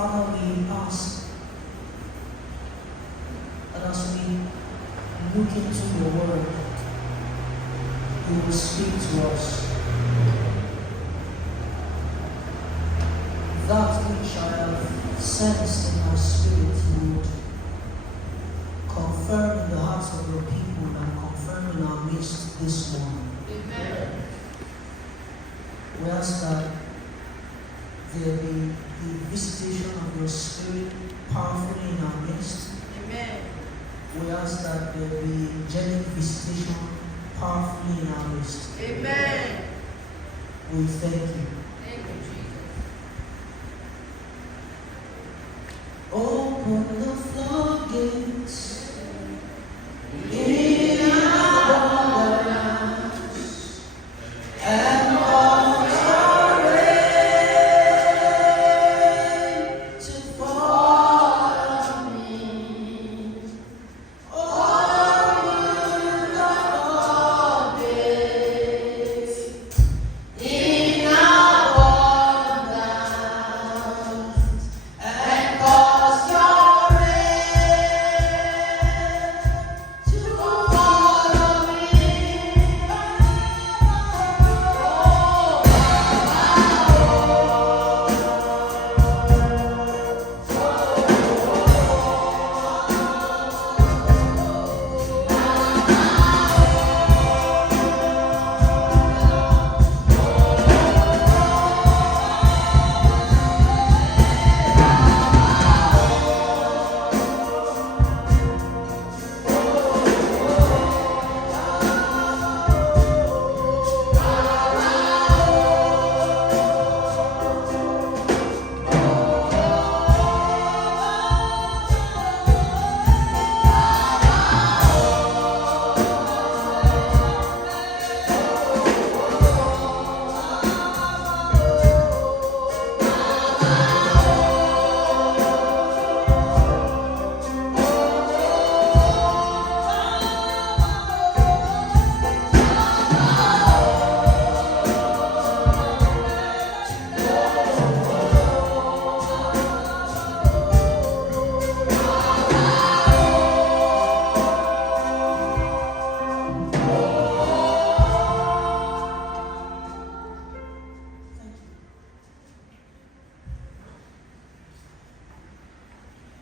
Father, we ask that as we look into your word, you will speak to us. That which I have sensed in my spirit, you would confirm in the hearts of your people and confirm in our midst this morning. Amen. We ask that there be the visitation of your spirit powerfully in our midst. Amen. We ask that there be angelic visitation powerfully in our midst. Amen. We thank you. Thank you, Jesus. Open the floodgates in our abundance and cause your rain to fall on me. Open the floodgates in our abundance and cause your rain to fall on me.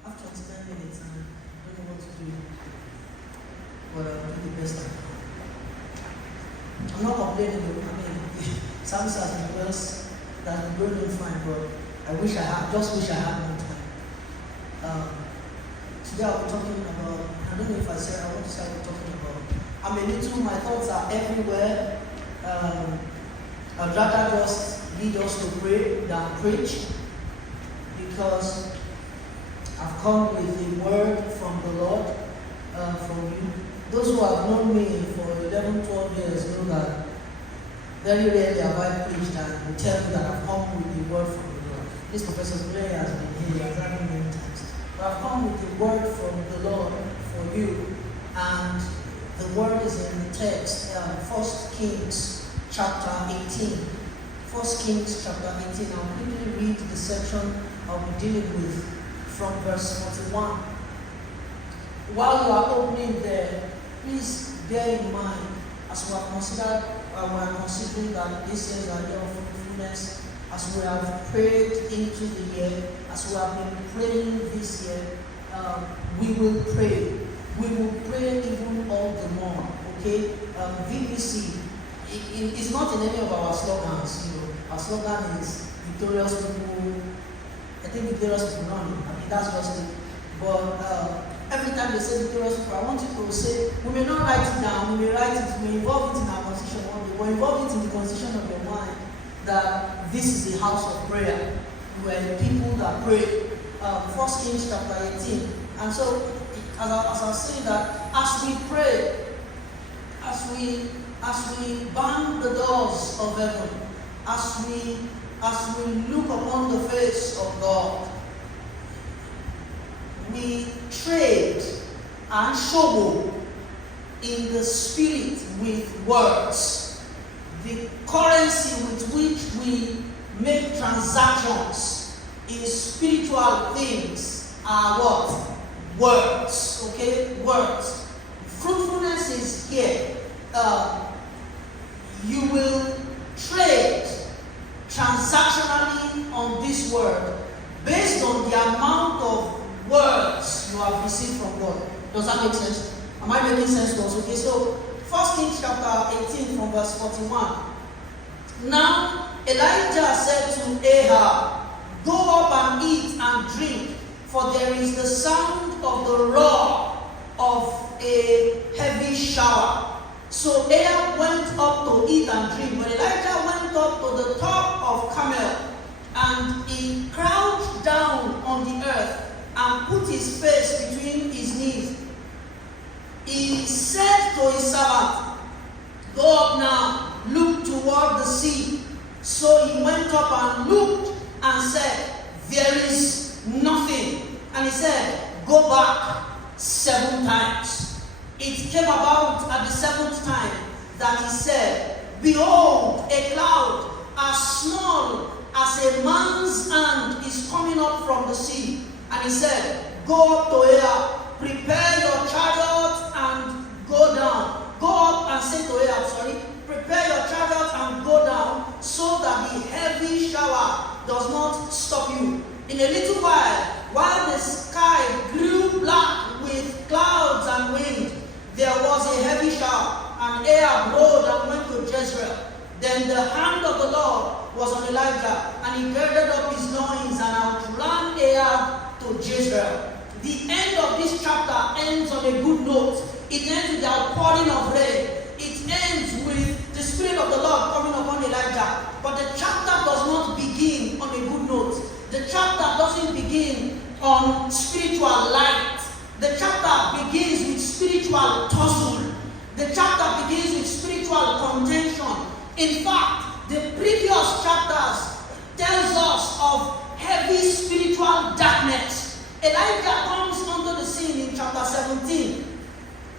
After 29 minutes, I don't know what to do, but I'll do the best I can. I'm not complaining, though. I mean, some has been worse, that been going fine, but I wish I had, just wish I had more time. Today I'll be talking about, I don't know if I said, I want to say I'll be talking about, I'm a little, my thoughts are everywhere. I'd rather just lead us to pray than preach, because I've come with a word from the Lord for you. Those who have known me for 11, 12 years know that very rarely have I preached and will tell you that I've come with a word from the Lord. This Professor Blair has been here, he has had me many times. But I've come with a word from the Lord for you, and the word is in the text, 1 Kings chapter 18. 1 Kings chapter 18. I'll quickly read the section I'll be dealing with from verse 41. While you are opening there, please bear in mind, as we are considering that this is a year of fruitfulness, as we have prayed into the year, as we have been praying this year, we will pray. We will pray even all the more. Okay? VPC, it's not in any of our slogans. You know, our slogan is victorious people. I think victorious people know. I mean, that's just it. But every time they say victorious people, I want you to say, we may not write it down, we may write it, we may involve it in our constitution one day, but involve it in the constitution of your mind that this is a house of prayer, where people that pray. 1 Kings chapter 18. And so, as I was saying that, as we pray, as we bang the doors of heaven, as we look upon the face of God, we trade and show in the spirit with words. The currency with which we make transactions in spiritual things are what? Words. Okay? Words. Fruitfulness is here. You will trade transactionally on this word based on the amount of words you have received from God. Does that make sense? Am I making sense to us? Okay, so 1 Kings chapter 18 from verse 41. Now Elijah said to Ahab, go up and eat and drink, for there is the sound of the roar of a heavy shower. So Ahab went up to eat and drink. But Elijah went up to the top of Carmel, and he crouched down on the earth and put his face between his knees. He said to his servant, go up now, look toward the sea. So he went up and looked and said, there is nothing. And he said, go back 7 times. It came about at the 7th time that he said, behold, a cloud as small as a man's hand is coming up from the sea. And he said, go up to Ahab, prepare your chariot and go down. Go up and say to Ahab, prepare your chariot and go down, so that the heavy shower does not stop you. In a little while the sky grew black with clouds and wind, there was a heavy shower, and Ahab rode and went to Jezreel. Then the hand of the Lord was on Elijah, and he girded up his loins and outran Ahab to Jezreel. The end of this chapter ends on a good note. It ends with the outpouring of rain. It ends with the Spirit of the Lord coming upon Elijah. But the chapter does not begin on a good note. The chapter doesn't begin on spiritual light. The chapter begins with spiritual tussle. The chapter begins with spiritual contention. In fact, the previous chapters tells us of heavy spiritual darkness. Elijah comes onto the scene in chapter 17.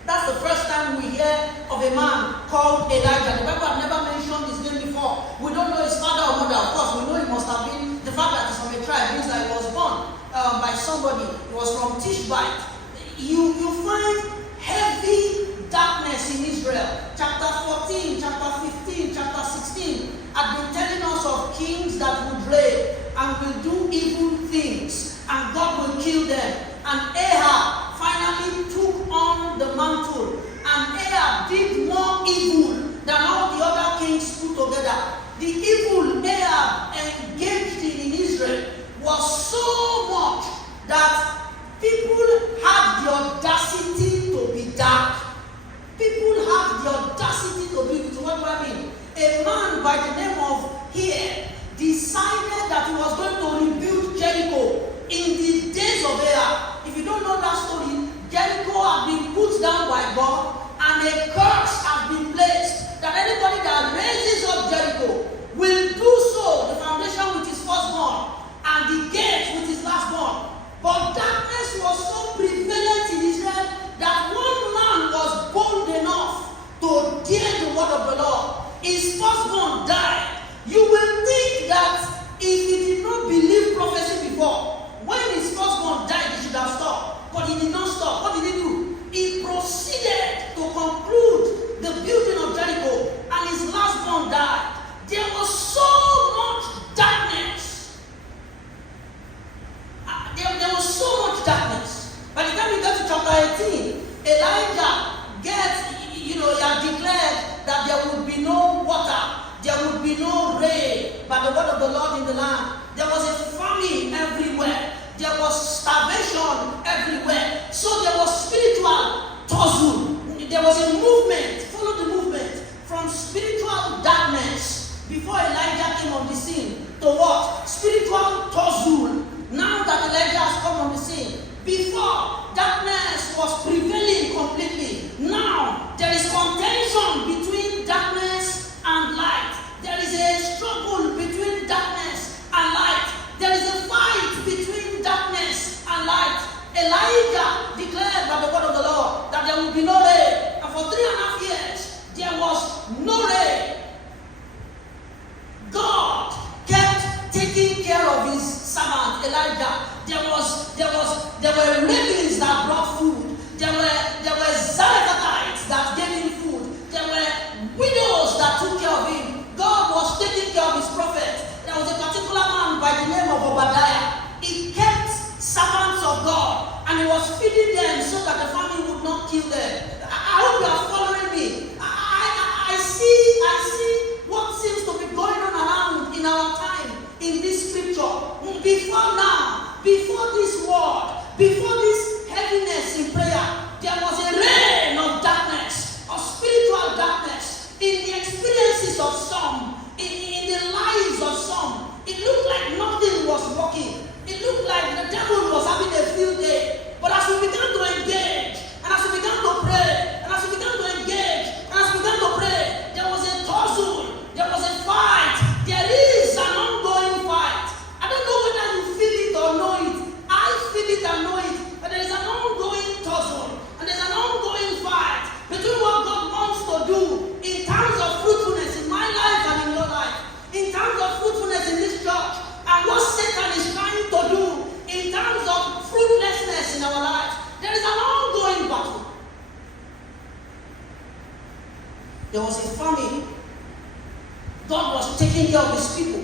That's the first time we hear of a man called Elijah. The Bible had never mentioned his name before. We don't know his father or mother. Of course, we know he must have been the fact that he's from a tribe means that he was born by somebody. He was from Tishbite. You find heavy darkness in Israel. Chapter 14, chapter 15, chapter 16 had been telling us of kings that would reign and will do evil things, and God will kill them. And Ahab finally took on the mantle, and Ahab did more evil than all the other kings put together. The evil Ahab engaged in Israel was so much that people had the audacity to be dark. People had the audacity to be, what do I mean? A man by the name of Here decided that he was going to rebuild Jericho in the days of Ahab. If you don't know that story, Jericho had been put down by God, and a curse had been placed that anybody that raises up Jericho will do so, the foundation with his firstborn and the gate with his lastborn. But darkness was so prevalent in Israel that one man was bold enough to dare the word of the Lord. His firstborn died. You will think that if he did not believe prophecy before, when his firstborn died, he should have stopped. But he did not stop. What did he do? He proceeded to conclude the building of Jericho, and his lastborn died. There was so much darkness. There was so much darkness. By the time we get to chapter 18, Elijah gets, he had declared that there would be no water, there would be no rain by the word of the Lord in the land. There was a famine everywhere. There was starvation everywhere. So there was spiritual tussle. There was a movement, follow the movement, from spiritual darkness before Elijah came on the scene to what? Spiritual tussle. Now that Elijah has come on the scene. Before, darkness was prevailing completely. Now, there is contention between darkness and light. There is a struggle between darkness and light. There is a fight between darkness and light. Elijah declared by the word of the Lord that there will be no rain. And for 3.5 years, there was no rain. God kept taking care of his servant Obadiah, he kept servants of God and he was feeding them so that the famine would not kill them. I hope you are following me. I see what seems to be going on around in our time in this scripture. Before now, before this word, before this heaviness in prayer, there was a reign of darkness, of spiritual darkness in the experiences of some, in the lives of some. It looked like nothing was working. It looked like the devil was having a field day. But as we began to engage, and as we began to pray, and as we began to engage, and as we began to pray, there was a tussle, there was a fight. There is an ongoing fight. I don't know whether you feel it or know it. I feel it and know it. But there is an ongoing tussle, and there's an ongoing fight between what God wants to do in terms of fruitfulness in my life and in your life, in terms of fruitfulness in this church, and what Satan is trying to do in terms of fruitlessness in our lives. There is an ongoing battle. There was a famine. God was taking care of his people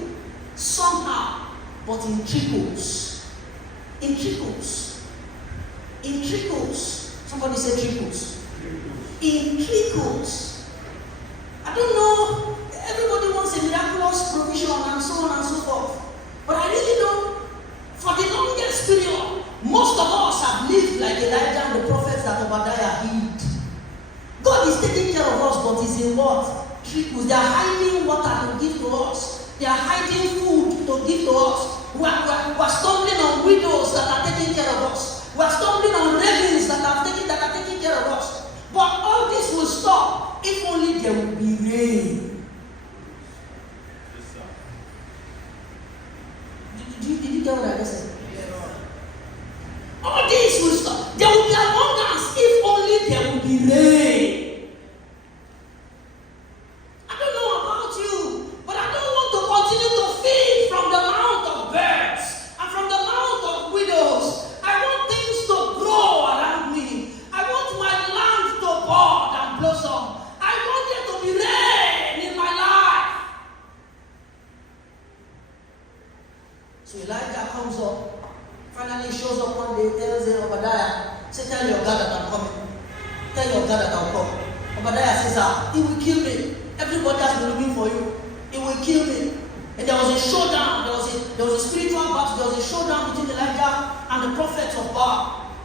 somehow, but in trickles. In trickles. In trickles. Somebody say trickles. In trickles. I don't know. Everybody wants a miraculous provision and so on and so forth. But I really don't. For the longest period, most of us have lived like Elijah and the prophets that Obadiah healed. God is taking care of us, but is in what? Trickles. They are hiding water to give to us. They are hiding food to give to us. We are stumbling on widows that are taking care of us. We are stumbling on ravens that are taking care of us. But all this will stop if only there will be rain. Did you get what I just said? All this will stop. There will be abundance if only there will be rain. I don't know about you, but I don't want to continue to feed from the mouth of birds and from the mouth of widows. I want things to grow around me. I want my land to bud and blossom. I want there to be rain in my life. So Elijah comes up. Finally shows up one day, tells Obadiah, say, tell your God that I'm coming. Tell your God that I'll come. Obadiah says, he will kill me. Everybody has been looking for you. He will kill me. And there was a showdown. There was a spiritual battle. There was a showdown between Elijah and the prophets of Baal.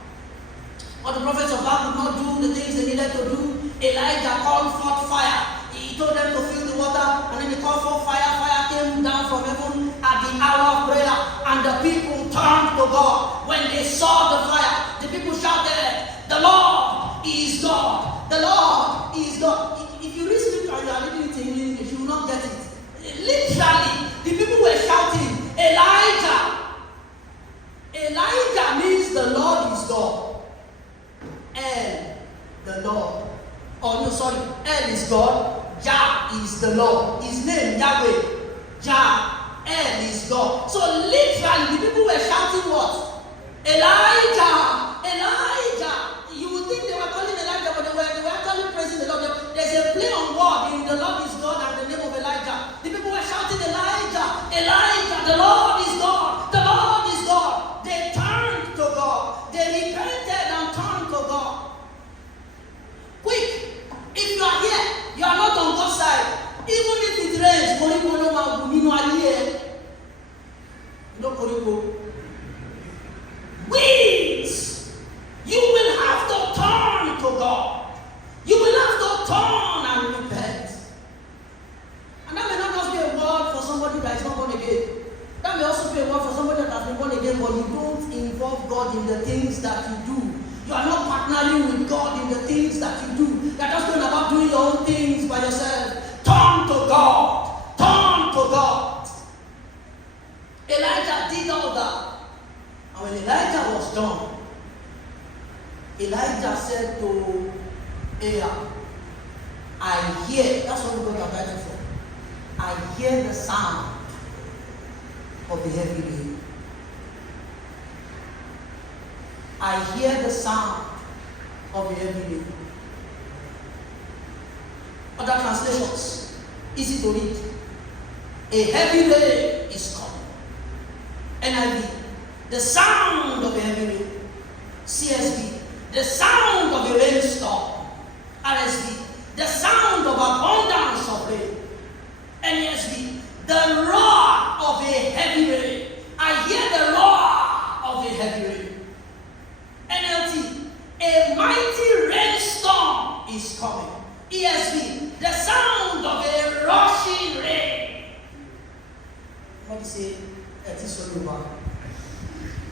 But the prophets of Baal could not do the things they needed to do. Elijah called forth fire. He told them to fill the water, and then they called for fire. Fire came down from heaven at the hour of prayer, and the people turned to God. When they saw the fire, the people shouted, "The Lord is God! The Lord is God!" If you read scripture and you are reading it in English, you will not get it. Literally, the people were shouting, "Elijah!" Elijah means the Lord is God. El, the Lord. Oh no, sorry. El is God. Jah is the Lord. His name, Yahweh. Jah. El is God. So literally, the people were shouting what? Elijah! Elijah! You would think they were calling Elijah, but they were actually praising the Lord. There's a play on word in the Lord is God and the name of Elijah. The people were shouting, Elijah! Elijah! The Lord is God! The Lord is God! They turned to God. They repented and turned to God. Quick! If you are here, you are not on God's side. Even if it rains, weeds, you will have to turn to God. You will have to turn and repent. And that may not just be a word for somebody that is not born again. That may also be a word for somebody that has been born again, but you don't involve God in the things that you do. You are not partnering with God in the things that you do. You are just going about doing your own things by yourself. Turn to God. Turn to God. Elijah did all that. And when Elijah was done, Elijah said to Ahab, I hear, that's what we got our title for. I hear the sound of the heavy rain. I hear the sound of the heavy rain. Other translations, easy to read. A heavy rain is coming. And NIV, the sound of a heavy rain. CSB, the sound of a rainstorm. RSV, the sound of abundance of rain. NSB, the roar of a heavy rain. I hear the roar of a heavy rain. NLT, a mighty rainstorm is coming. ESV, the sound of a rushing rain. What do you say? That is Yoruba.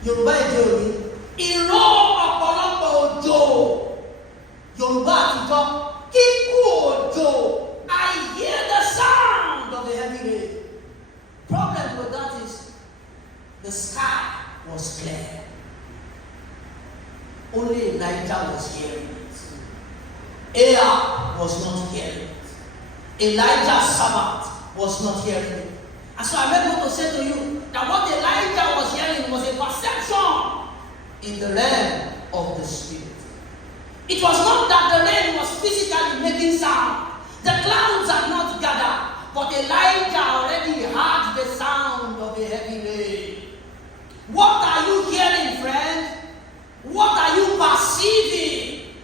Yoruba is ìró ọ̀pọ̀lọpọ̀ òjò. Yorùbá àtijọ́ kíkú òjò. I hear the sound of the heavy rain. Problem with that is the sky was clear. Only Elijah was hearing it. Ahab was not hearing it. Elijah's servant was not hearing it. And so I'm able to say to you that what Elijah was hearing was a perception in the realm of the spirit. It was not that the rain was physically making sound. The clouds had not gathered, but Elijah already heard the sound of a heavy rain. What are you hearing, friend? What are you perceiving?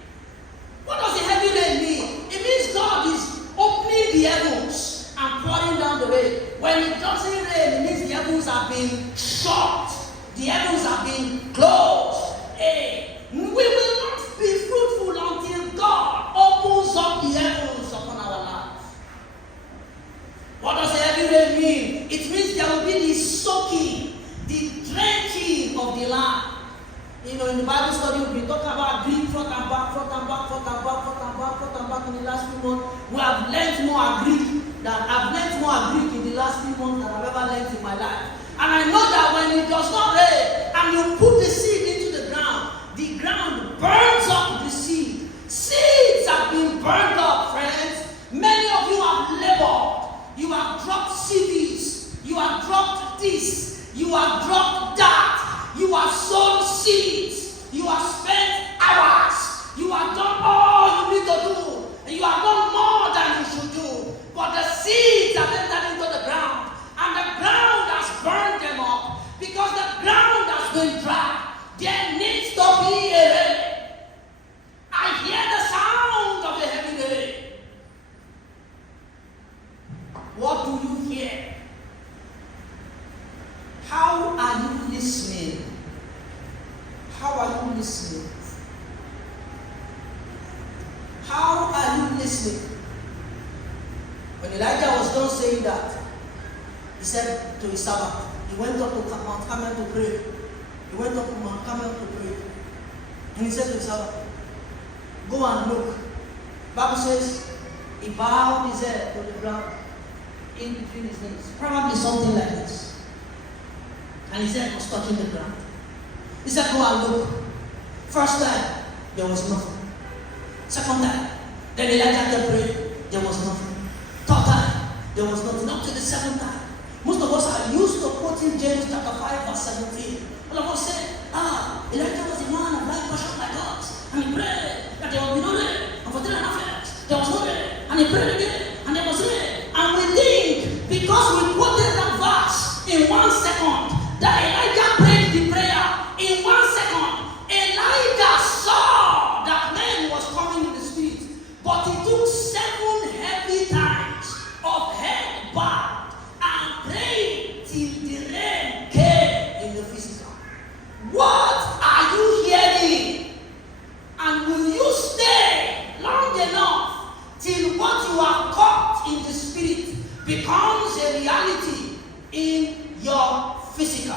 What does a heavy rain mean? It means God is opening the heavens and pouring down the rain. When it doesn't rain, it means the heavens have been shut. The heavens have been closed. Hey, we will not be fruitful until God opens up the heavens upon our lives. What does the heavy rain mean? It means there will be the soaking, the drenching of the land. You know, in the Bible study, we've been talking about Greek front and back, front and back, front and back, front and back, front and back in the last few months. We have learned more Greek than I've learned more Greek in the last few months than I've ever learned in my life. And I know that when it does not rain and you put the seed into the ground burns up the seed. Seeds have been burned up, friends. Many of you have labored. You have dropped CVs. You have dropped this. You have dropped that. You have sown seeds. You have spent hours. You have done all you need to do. And you have done more than you should do. But the seeds have entered into the ground. And the ground has burned them up. Because the ground has been dry. There needs to be a rain. I hear the sound of the heavy rain. What do you hear? How are you listening? How are you listening? How are you listening? When Elijah was done saying that, he said to his servant, he went up to Mount Carmel to pray. He went up to Mount Carmel to pray. And he said to his servant, go and look. The Bible says he bowed his head to the ground in between his knees. Probably something like this. And his head was touching the ground. He said, go and look. First time, there was nothing. Second time, then Elijah kept praying. There was nothing. Third time, there was nothing. Up to the seventh time. Most of us are used to quoting James chapter 5 verse 17. All of us say, Elijah was a man of like passion like us. And he prayed that there will be no rain. And for 3.5 years, there was no rain. And he prayed again, and there was rain. And we think, because we quoted that verse in 1 second, that Elijah prayed the prayer in 1 second. Elijah saw that rain was coming in the spirit. But it took 7 heavy times of head bowed and praying till the rain came in the physical. What are you hearing? And will you stay long enough till what you have caught in the spirit becomes a reality in your physical?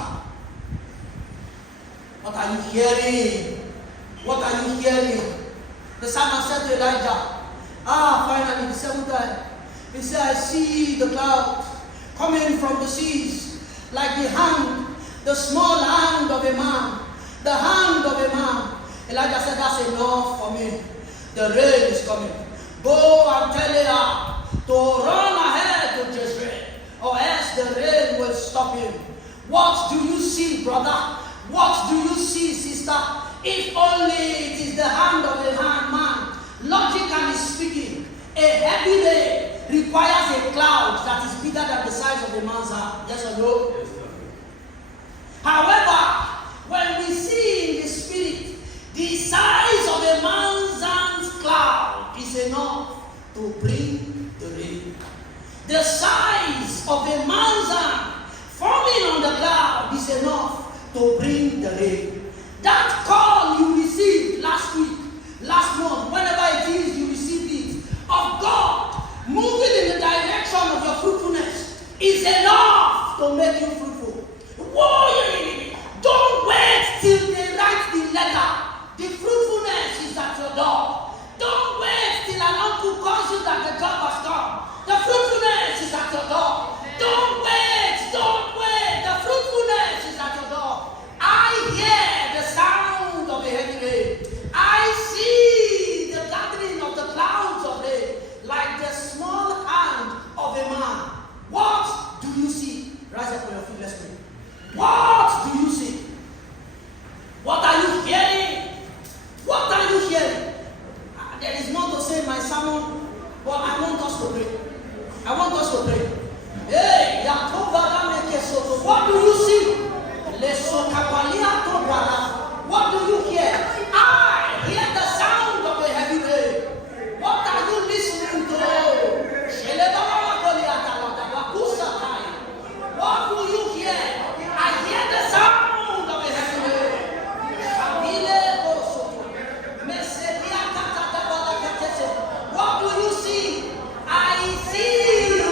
What are you hearing? What are you hearing? The psalmist said to Elijah, finally, the 7th time, he said, I see the clouds coming from the seas like the hand, the small hand of a man, the hand of a man. Elijah said, that's enough for me. The rain is coming. Go and tell Ahab to run ahead to Jezreel, or else the rain will stop him. What do you see, brother? What do you see, sister? If only it is the hand of a man. Logically speaking, a heavy rain requires a cloud that is bigger than the size of a man's hand. Yes or no? Yes, sir. However, when we see in the spirit, the size of a man's cloud is enough to bring the rain. The size of a man's hand forming on the cloud is enough to bring the rain. That call you received last week, last month, whenever it is you receive it, of God moving in the direction of your fruitfulness is enough to make you fruitful. Whoa, don't wait till they write the letter. The fruitfulness is at your door. Don't wait till an uncle calls you that the job has come. The fruitfulness is at your door. Don't wait, don't wait. The fruitfulness is at your door. I hear the sound of a heavy rain. I see the gathering of the clouds of rain like the small hand of a man. What do you see? Rise up on your feet, let's pray. What do you see? What are you hearing? What are you hearing? There is more to say in my sermon, but I want us to pray. I want us to pray. Hey, what do you see? What do you hear? I hear the sound of a heavy rain. What are you listening to? What do you hear? I hear the sound of a heavy rain. What do you see? I see the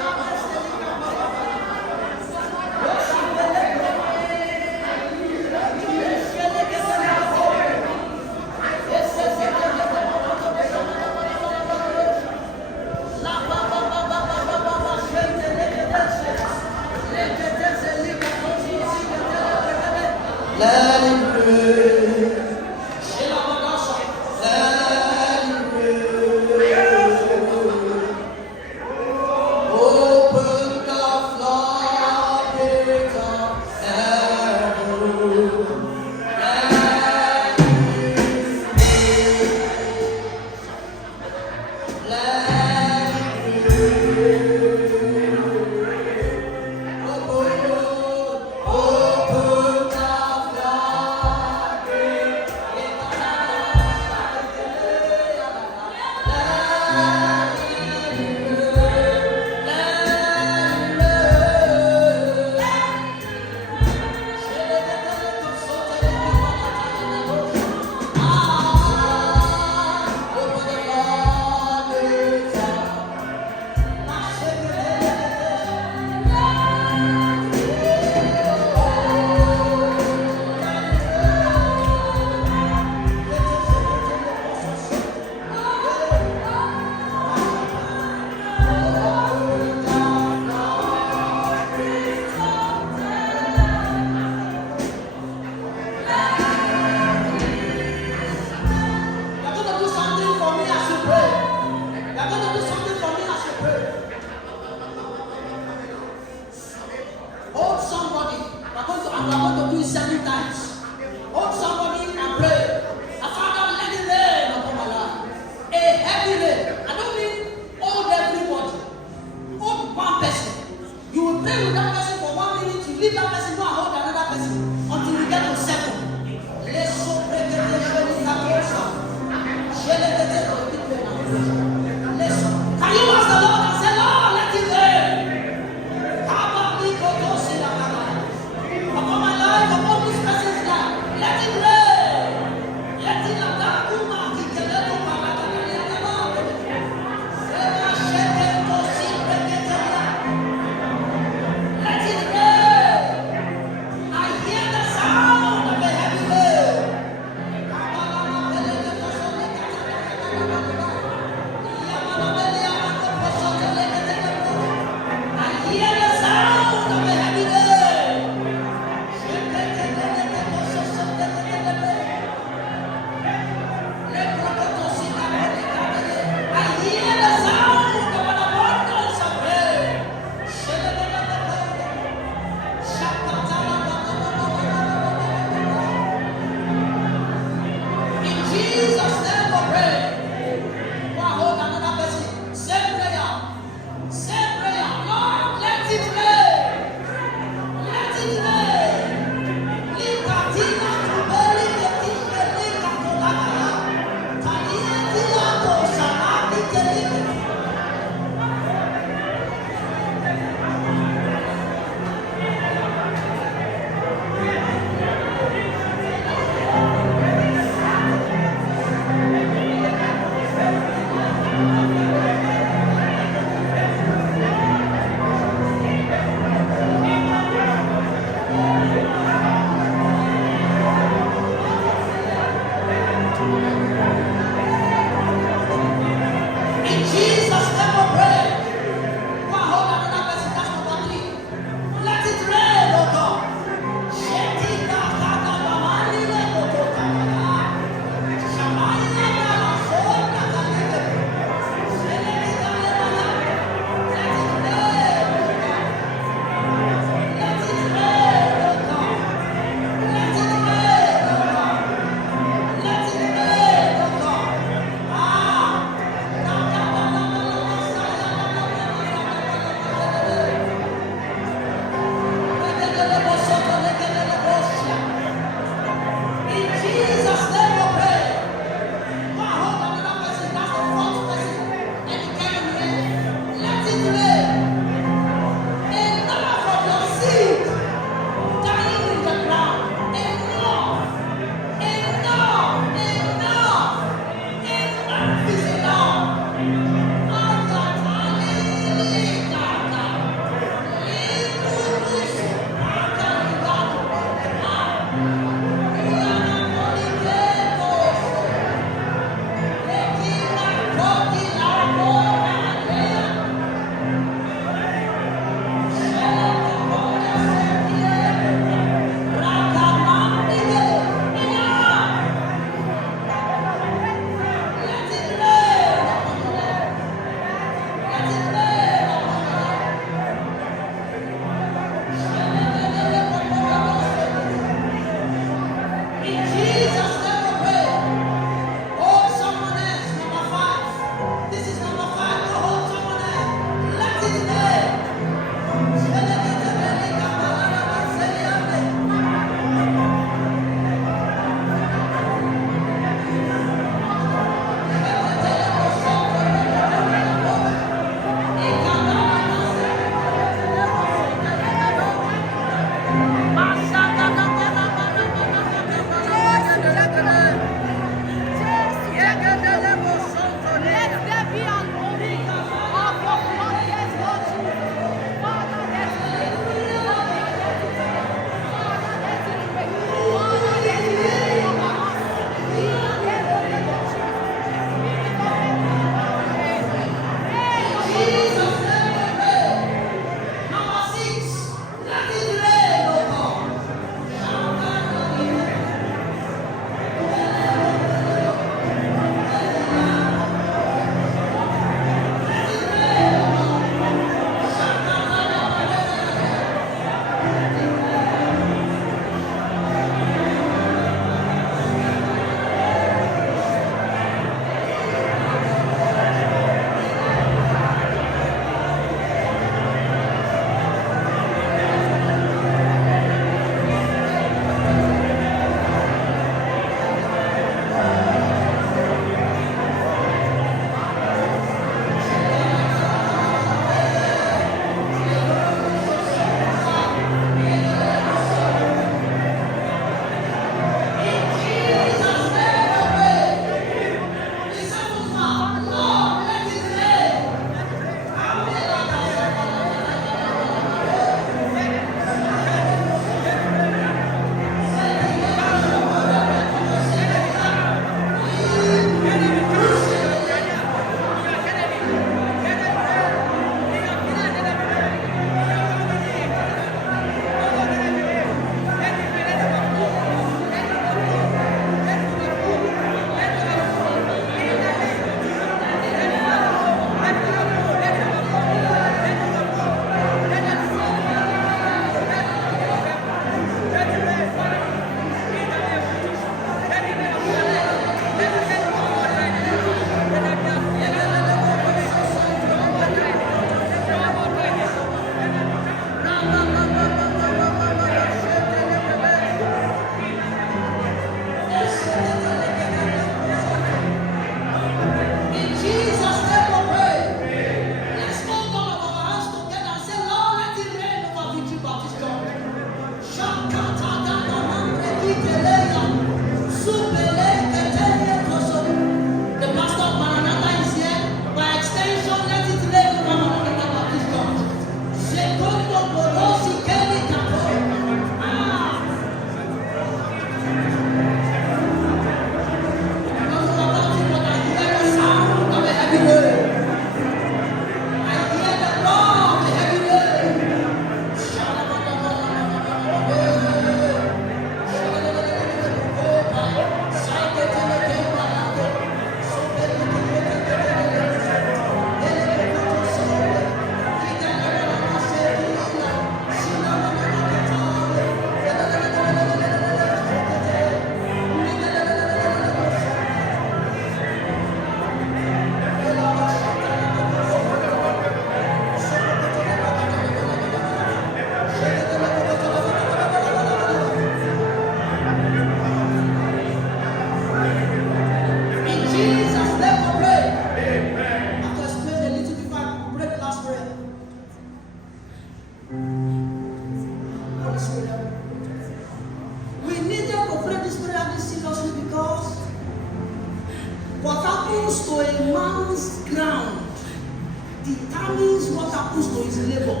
determines what happens to his labor.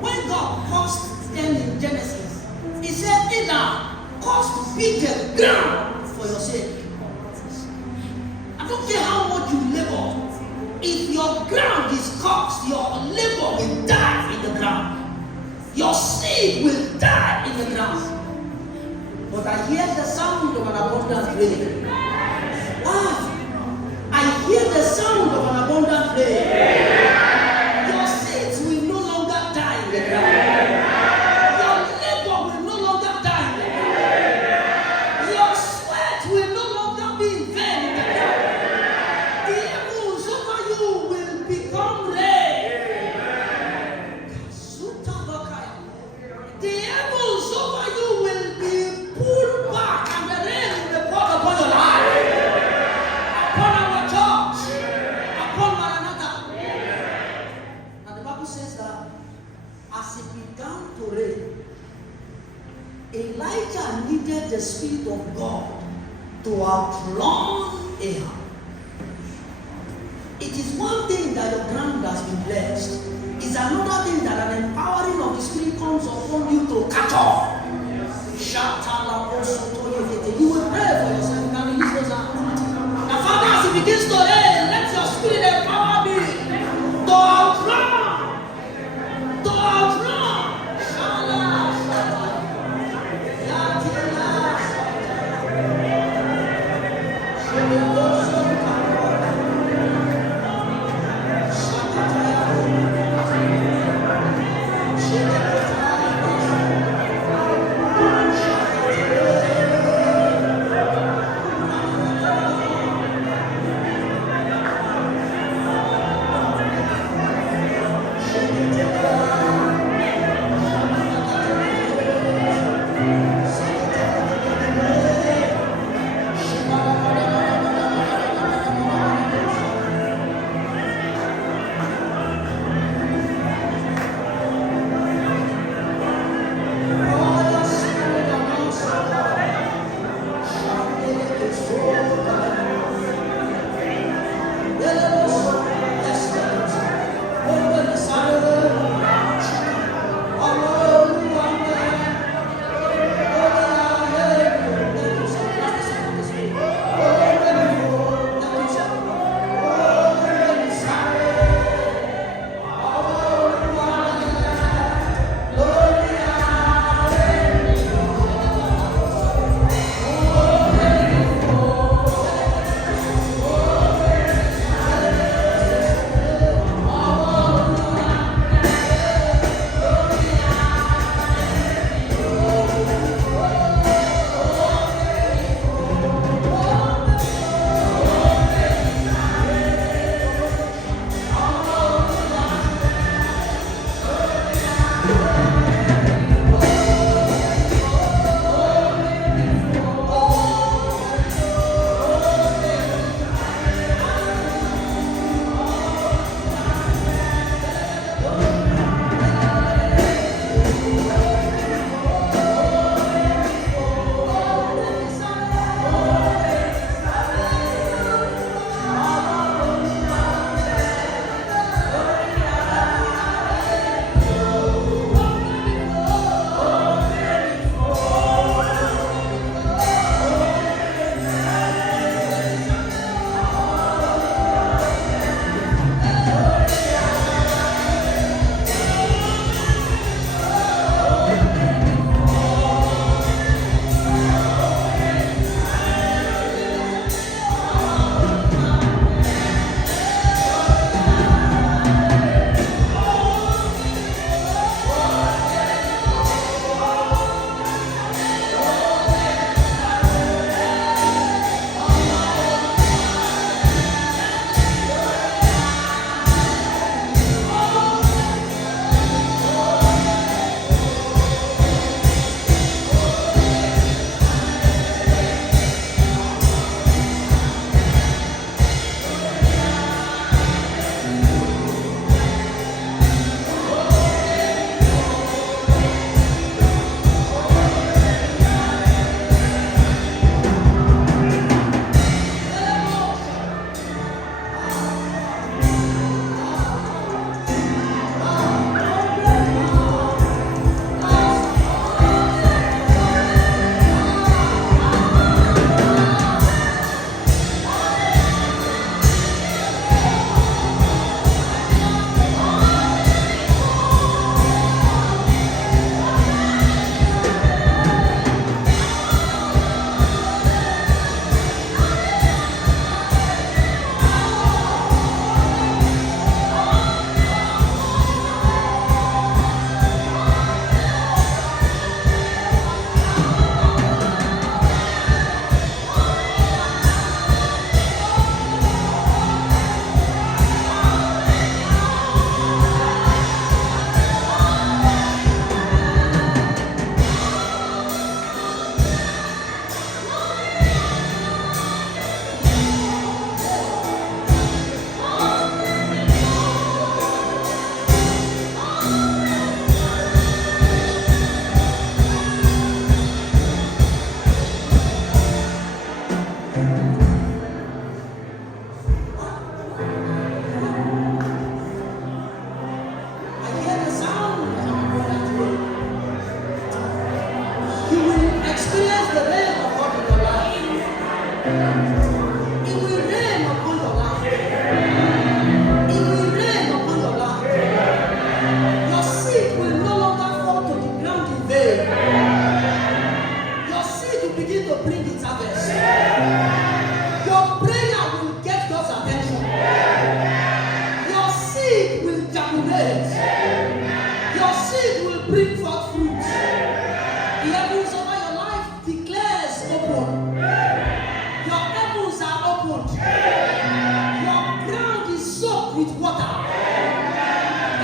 When God caused them in Genesis, he said, either cause to be the ground for your sake. I don't care how much you labor. If your ground is cursed, your labor will die in the ground. Your seed will die in the ground. But I hear the sound of an abundant rain. I hear the sound of an abundant rain. Your seeds will no longer die in the ground. Your labor will no longer die in the ground. Your sweat will no longer be in vain in the ground. The heavens over you will become rain. The heavens over you will be pulled back, and the rain will pour upon your life, upon our church, upon Maranatha. And the Bible says that as it began to rain, Elijah needed the Spirit of God to outrun Ahab. It is one thing that your ground has been blessed. It's another thing that an empowering of the Spirit comes upon you to catch up. You will pray for yourself. You can release those hands. Now, Father, as it begins to rain, let your Spirit empower me to outrun. To outrun. Shala.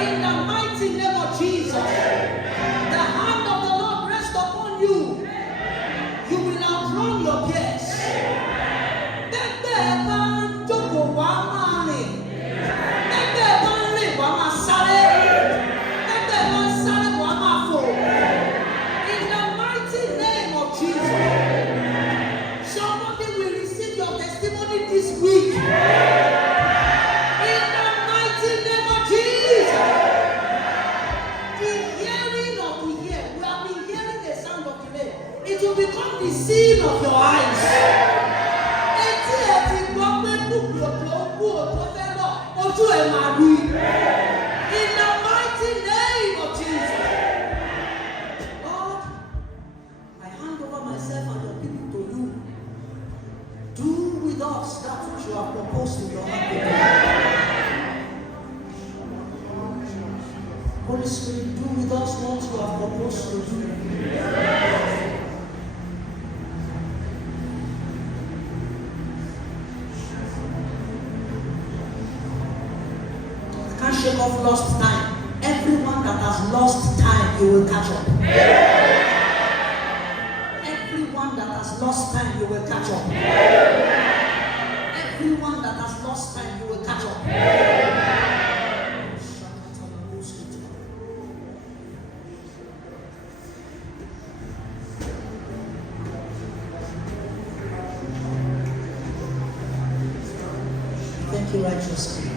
In the mighty name of Jesus, the hand of the Lord rest upon you. You will outrun your peers. In the mighty name of Jesus, somebody will receive your testimony this week. In the mighty name of Jesus, the hearing of the ear, we have been hearing the sound of the name. It will become the seeing of your eyes. In the mighty name of Jesus, Lord, I hand over myself and your people to you. Do with us that which you have proposed in your heart. Holy Spirit, do with us what you have proposed to do. Shake off lost time. Everyone that has lost time, you will catch up. Everyone that has lost time, you will catch up. Everyone that has lost time, you will catch up. Thank you, righteous Spirit.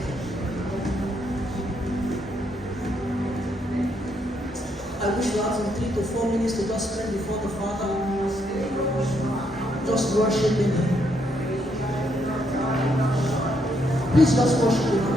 I wish you have some 3 to 4 minutes to just spend before the Father. Just worship Him. Please just worship Him.